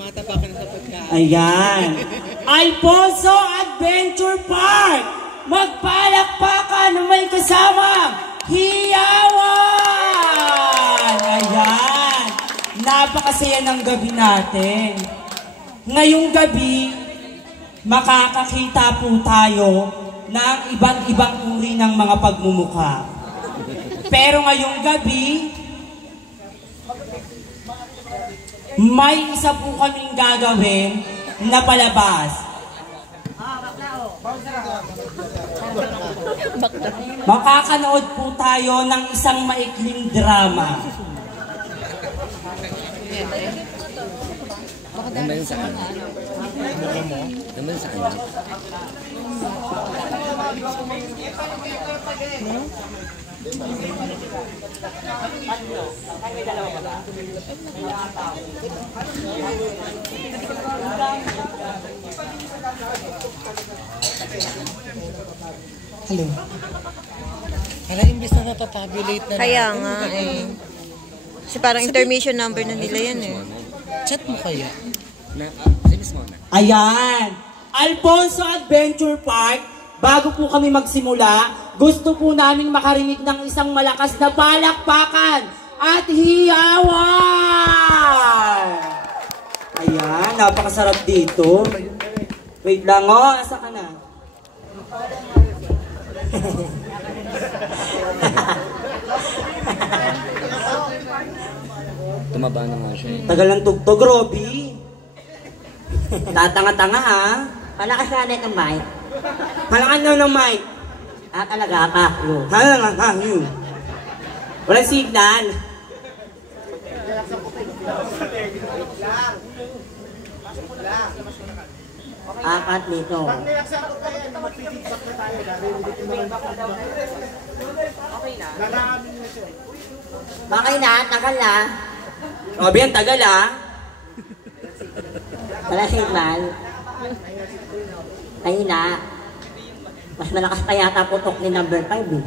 Tumatapakan sa pagkain. Ayan. Alfonso Adventure Park. Magpalakpakan na may kasama hiyawan. Ayan. Napakasaya ng gabi natin. Ngayong gabi, makakakita po tayo ng iba't ibang uri ng mga pagmumukha. Pero ngayong gabi, may isa po kaming gagawin na palabas. Makakanood po tayo ng isang maikling drama. Ganda yun saan? Ganda yun saan? Hello. Kaya imbis na napatabulate na. Kaya nga eh. Kasi parang intermission number na nila yan eh. Chat mo kaya? Ayan! Alfonso Adventure Park, bago po kami magsimula, gusto po namin makarinig ng isang malakas na palakpakan at hiyawan! Ayan, napakasarap dito. Wait lang, oh, asa ka na? Tumaba na nga siya eh. Tagal ng tugtog, Robby. Tatanga-tanga ha. Palakas na ulit ng mic. Halakan daw ng mic. Ah, talaga ka. Halakan ka. Walang signal. Apat dito. Okay na, tagal na. Robby, ang tagal ha. Wala signal. Kahina. Mas malakas pa yata putok ni number 5 eh.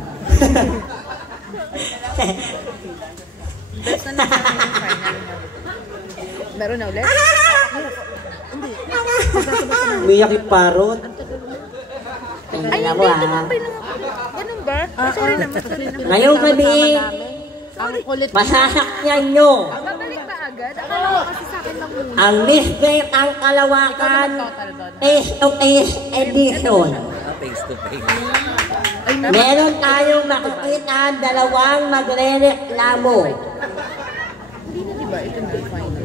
Best na naman yung final. Meron na ulit? Umiyak yung parot. Tingnan na mo ha. Ganun ba? Sorry naman. Ngayong gabi, masasakyan nyo Babalik ba agad? Akala ko kasi sa akin lang muna. ang Miss Great ang Kalawakan face-to-face edition. Face to face. Meron tayong makikita dalawang magre-reklamo.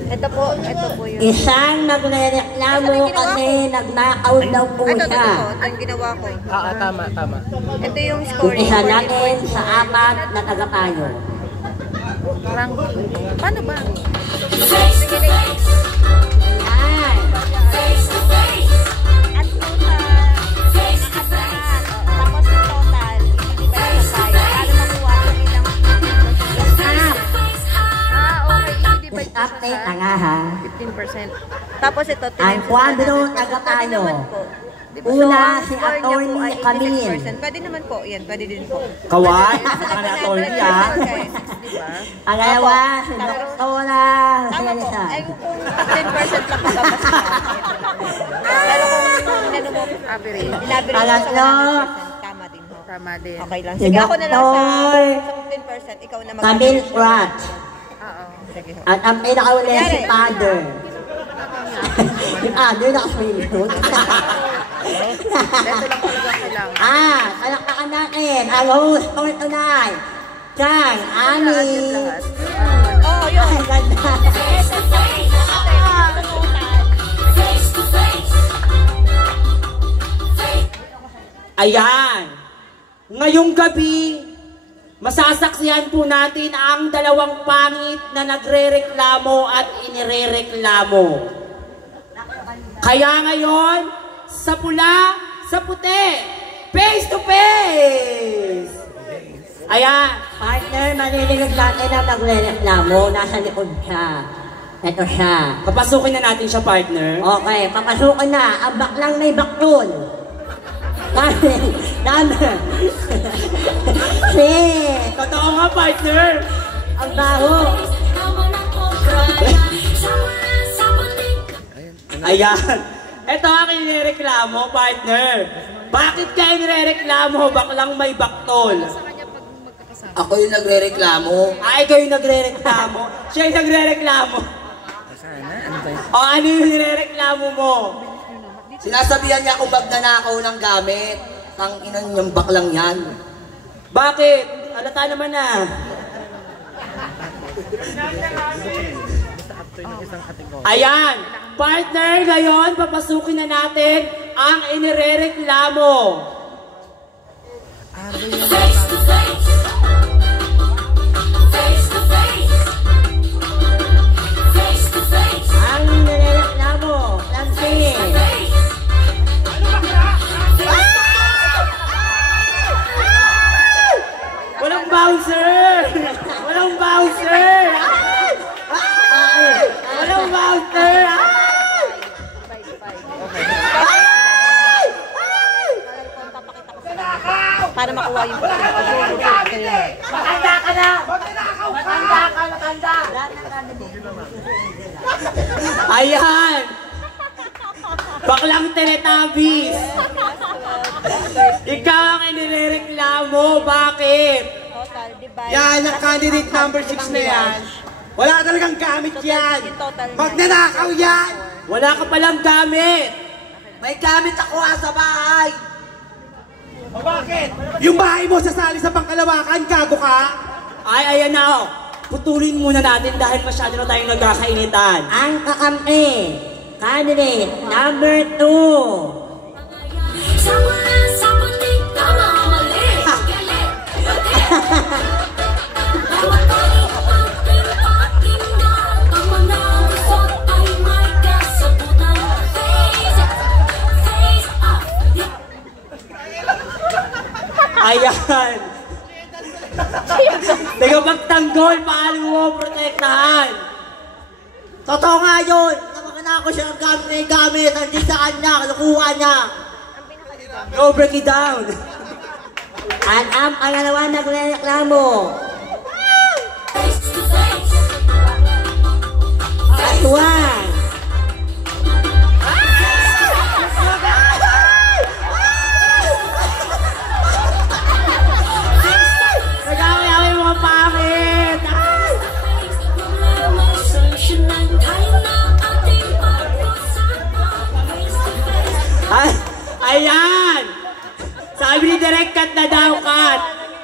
Ito po yun. Isang magre-reklamo kasi nagnakaw daw po Ito siya. ang ginawa ko. Tama. Ito yung score. Isa natin sa apat na tagapayo. Paano ba? Yan. At total. Tapos yung total, i-divide sa 5. Para makuha ko ilang okay. I-divide ko Update sa nga ha. 15%. Tapos ito, Ang kwadro tagapayo. Una, si Atty. Camille. Pwede naman po. Yan, pwede din po. Kawan, ang attorney ha. Pangalawa, si Doktora Celsa. Ay, kung 10% lang pagkapasok. Pero kung ano mo, average. Pangatlo, Tama din ho. Tama din. Okay lang. si Sige, ako na lang sa Doktor 15%. Ikaw na Camille Pratt. Oo. Sige ho. At ang pinakauli si Father. Yung Father nakaswinod. Ito lang talaga kailangan. Palakpakan natin ang host for tonight. Chang, Ani. Oo, yun. Ay, ganda. Ayan. Ngayong gabi, masasaksihan po natin ang dalawang pangit na nagre-reklamo at inirereklamo. Kaya ngayon, sa pula, sa puti, face to face! Ayan. Partner, manilinig natin ang nagre-reklamo. Nasa likod siya. Ito siya. Papasukin na natin siya, partner. Okay, papasukin na. Ang baklang may baktun. Dami. Totoo nga, partner. Ang baho. Ayan. Ito ang inireklamo, partner. Bakit kayo nirereklamo? Baklang may baktol. Ako yung nagre-reklamo. Ay, ikaw yung nagre-reklamo. Siya yung nagre-reklamo. O ano yung nirereklamo mo? Sinasabihan niya akong magnanakaw ng gamit. Tang inan niyang baklang yan. Bakit? Alata naman na. Ayan. Partner, ngayon papasukin na natin ang inirereklamo. Face to face. Face to face. Face to face. Ang nireklamo, Francine. Walang bouncer! Walang bouncer! Walang bouncer! Para makuha yung Matanda ka na! Matanda ka, matanda! Ayan! Baklang Teletubbies! Ikaw ang inireklamo, bakit? total, di ba? Yan, ang candidate number 6 na yan. Wala talagang gamit yan. Magnanakaw yan. Wala ka palang gamit! May gamit ako sa bahay. O bakit? Yung bahay mo sasali sa pangkalawakan, gago ka? Ay, ayan na oh. Putulin muna natin dahil masyado na tayong nagkakainitan. Ang kakampi, candidate number 2. Sa wala sa putik ka mamali. Galit, bawat balik ating pakinggan. Ang mga usot ay may kasabutan. Face up. Ayan! Teka, pagtanggol, paano mo protektahan? Totoo nga yun! Namakana ko siya ng gamit, hindi sa kanya, kalukuha niya. Go, break it down! At ang pangalawa nagreklamo. Face to face. Katuan. Nagawin yung mga pangit! May solusyonan kahit na ating pag-usapan. Face to face. Ay, ayan! Sabi ni Direk Kat na daw, Kat.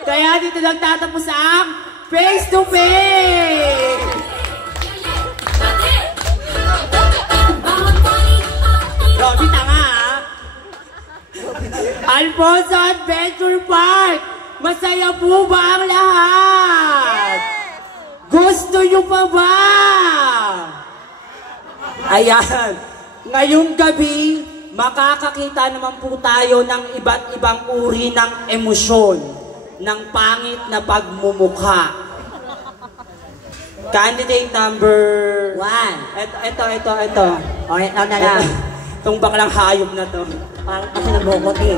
Kaya dito lang tatapos ang face to face! Bawat balik ating Robby, tanga ha? Alfonso Adventure Park! Masaya po ba ang lahat? Gusto nyo pa ba? Ayan, ngayong gabi, makakakita naman po tayo ng iba't ibang uri ng emosyon ng pangit na pagmumukha. Candidate number... 1. Ito. O, ito na lang. Itong baklang hayop na to. Parang kasi nabukot eh.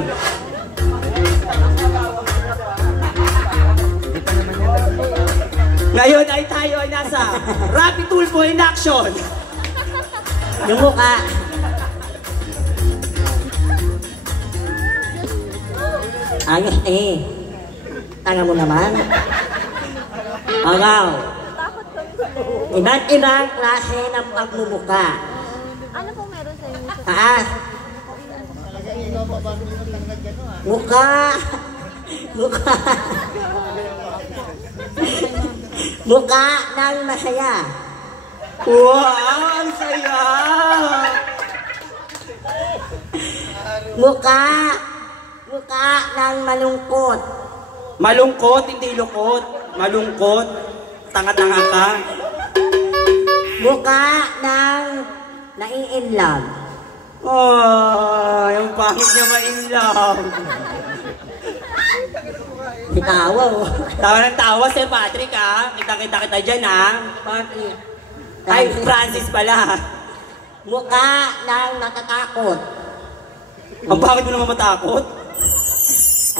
Ngayon ay tayo ay nasa Rapid Tulfo in action. Yung mukha. Ayos eh. Tanga mo naman. Agaw. Iba't ibang klase ng pagmumuka. Ano pong meron sa inyo? Taas. Mukha. Mukha. Mukha ng masaya. Wow, ang saya! Mukha. Mukha ng malungkot. Malungkot, hindi lukot. Malungkot. Tanga-tanga ka. Mukha ng nai-inlove. Oh, yung pangit niya ma-inlove. Sitawa oh. Tawa ng tawa, Sir Patrick ha. Kita-kita kita dyan ha. Patrick. Ay, Francis pala. Mukha ng natatakot. Ang pangit mo naman matakot.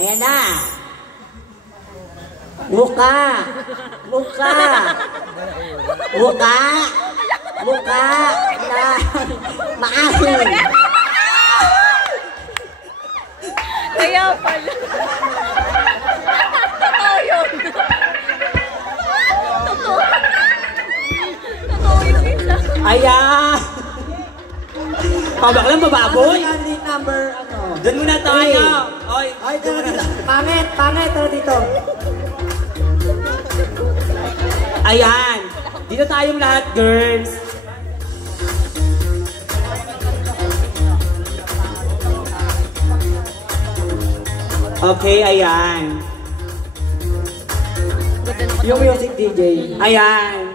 Ayan na. Mukha. Mukha. Mukha. Mukha ng Maahin. Kaya pala. Totoo yun. Totoo. Totoo yun isa. Ayan! Pabaklang bababoy! Candidate number, ano? Doon muna tayo! Oy, Ay, tara dito. Pangit, tara dito. ayan! Dito tayong lahat, girls! Okay, ayan. Yung music DJ. Ayan.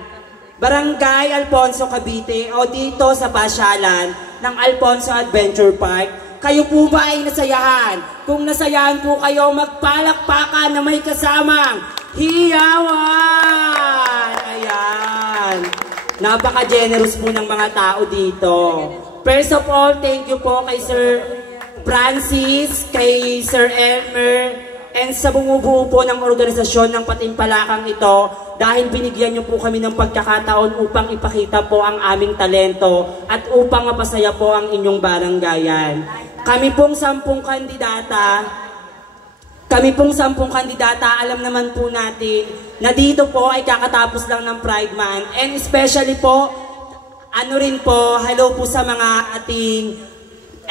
Barangay Alfonso Cavite o dito sa pasyalan ng Alfonso Adventure Park. Kayo po ba ay nasayahan? Kung nasayahan po kayo, magpalakpakan na may kasamang hiyawan! Ayan. Napaka-generous po ng mga tao dito. First of all, thank you po kay Sir Francis, kay Sir Elmer, and sa bumubuo po ng organisasyon ng Patimpalakang ito dahil binigyan niyo po kami ng pagkakataon upang ipakita po ang aming talento at upang mapasaya po ang inyong baranggayan. Kami pong 10 kandidata, alam naman po natin na dito po ay kakatapos lang ng Pride Month, and especially po, hello po sa mga ating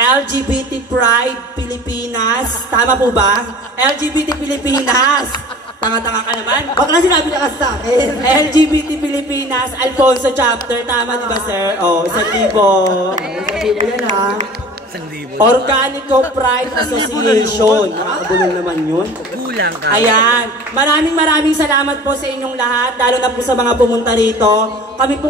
LGBT Pride Pilipinas. Tama po ba? LGBT Pilipinas. Tanga-tanga ka naman. Baka na sinabi na kasi sa akin. LGBT Pilipinas, Alfonso Chapter. Tama di ba, sir? Oh, 1,000. Sabi mo yan, ha? Organico Pride Association. Nakakabulong naman yun. Kulang ka. Ayan. Maraming salamat po sa inyong lahat, lalo na po sa mga pumunta rito. Kami po